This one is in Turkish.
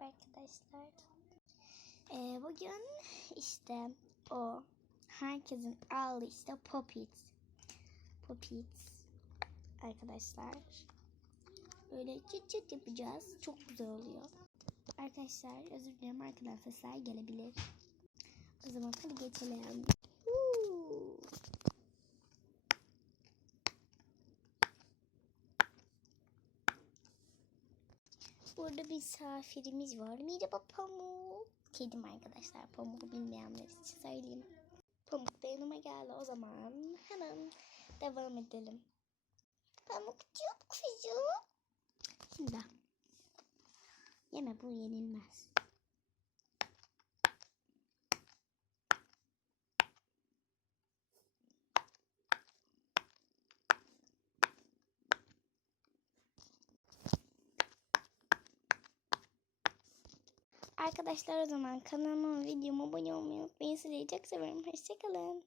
Merhaba arkadaşlar. Ee, bugün işte o herkesin aldığı işte Popit. Popit arkadaşlar. Böyle çıt çıt yapacağız. Çok güzel oluyor. Arkadaşlar özür dilerim arkadan sesler gelebilir. O zaman hadi geçelim. Burada bir misafirimiz var. Merhaba Pamuk. Kedim arkadaşlar. Pamuk'u bilmeyenler için söyleyeyim. Pamuk da yanıma geldi. O zaman hemen devam edelim. Pamukcuğum kuzum. Şimdi. Yeme bu yenilmez. Arkadaşlar o zaman kanalıma videoma abone olmayı unutmayın. Sizleri çok seviyorum. Hoşçakalın.